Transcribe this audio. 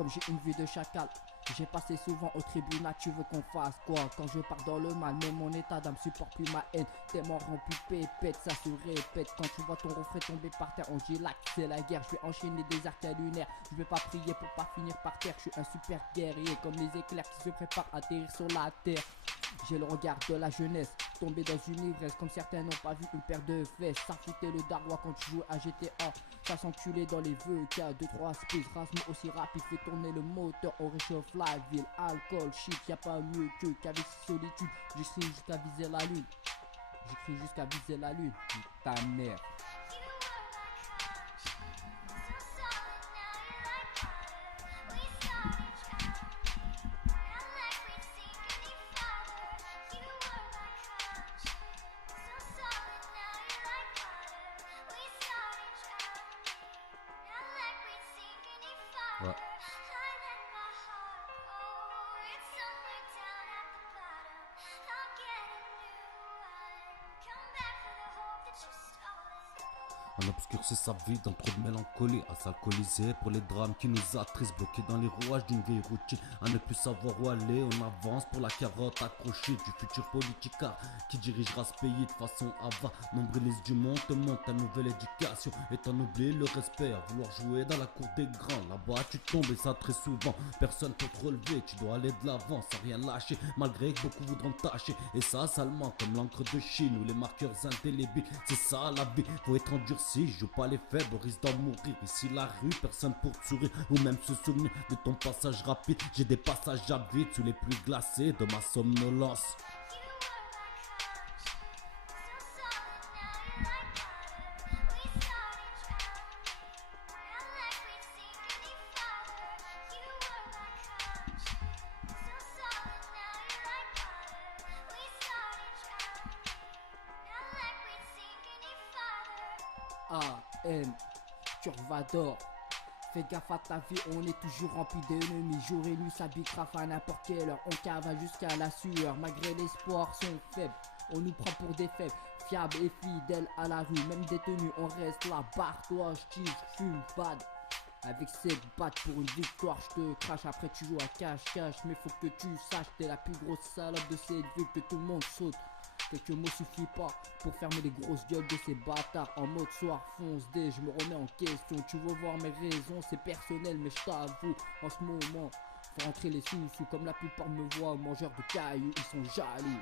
comme j'ai une vue de chacal. J'ai passé souvent au tribunal, tu veux qu'on fasse quoi? Quand je pars dans le mal, mais mon état d'âme supporte plus ma haine. T'es mort rempli pépette, ça se répète. Quand tu vois ton refrain tomber par terre, on dit là que c'est la guerre. Je vais enchaîner des arcs lunaires, je vais pas prier pour pas finir par terre. Je suis un super guerrier, comme les éclairs qui se préparent à atterrir sur la terre. J'ai le regard de la jeunesse, tombé dans une ivresse, comme certains n'ont pas vu une paire de fesses. Ça foutait le darwa quand tu jouais à GTA. Ça s'enculait dans les vœux, y'a 2-3 space. Rasmus aussi rapide, fait tourner le moteur, on réchauffe la ville. Alcool, shit, y'a pas mieux qu'avec solitude. J'écris jusqu'à viser la lune. J'écris jusqu'à viser la lune. Ta mère. Ouais. On obscurcit sa vie dans trop de mélancolie, à s'alcooliser pour les drames qui nous attristent, bloqués dans les rouages d'une vieille routine, à ne plus savoir où aller. On avance pour la carotte accrochée du futur politicard qui dirigera ce pays de façon avare. Nombriliste du monde te monte ta nouvelle éducation et t'en oublies le respect, à vouloir jouer dans la cour des grands. Là-bas tu tombes et ça très souvent, personne peut te relever. Tu dois aller de l'avant sans rien lâcher, malgré que beaucoup voudront tâcher. Et ça salement comme l'encre de Chine ou les marqueurs indélébiles. C'est ça la vie, faut être endurci, joue pas les faibles, risque d'en mourir. Ici la rue, personne pour te sourire ou même se souvenir de ton passage rapide. J'ai des passages à vide sous les pluies glacées de ma somnolence. A.N. Turvador. Fais gaffe à ta vie, on est toujours rempli d'ennemis. Jour et nuit, ça bicrafe à n'importe quelle heure. On cavale jusqu'à la sueur, malgré l'espoir sont faibles. On nous prend pour des faibles, fiables et fidèles à la rue. Même détenus, on reste là. Barre-toi, j'tire, j'fume, bad. Avec cette batte pour une victoire, j'te crache. Après tu joues à cache-cache, mais faut que tu saches, t'es la plus grosse salope de cette ville, que tout le monde saute. Quelques mots suffit pas pour fermer les grosses gueules de ces bâtards. En mode soir fonce dès, je me remets en question. Tu veux voir mes raisons, c'est personnel, mais je t'avoue, en ce moment, faut rentrer les sous-sous. Comme la plupart me voient, mangeurs de cailloux, ils sont jaloux.